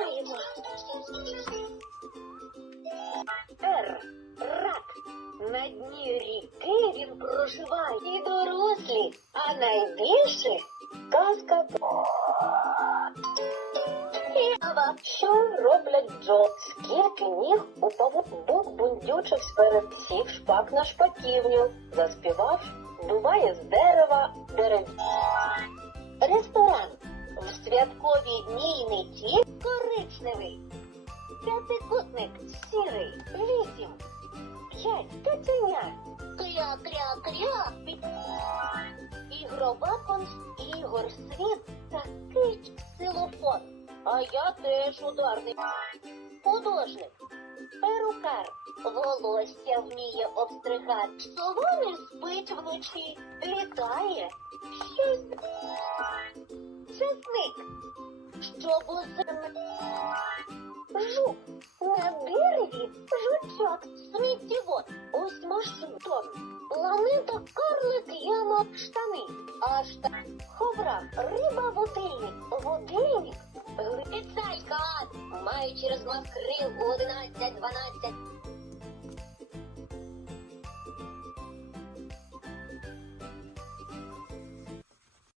пограємо. Р. Рак. На дні ріки він проживає. І дорослі, а найбільше казка. Що роблять Джо? Скільки ніг у павук Бук бундючивсь перед сів шпак на шпаківню, заспівав, дуває з дерева дерев. Святкові дні й коричневий. П'ятикутник сірий. Вісім. П'ять. Каценя. Кря-кря-кря. Ігрова конс ігор світ такий ксилофон. А я теж ударник. Художник. Перукар. Волосся вміє обстригати. Не спить вночі. Літає. Щось. Чесник. Щоб усе Жук. На дереві жучок. Сміттєвод. Ось машинтон. Планета карлик яма штани. А штан ховра. Риба водильник. Водильник. Летицайка. Маючи розмах крил у 11-12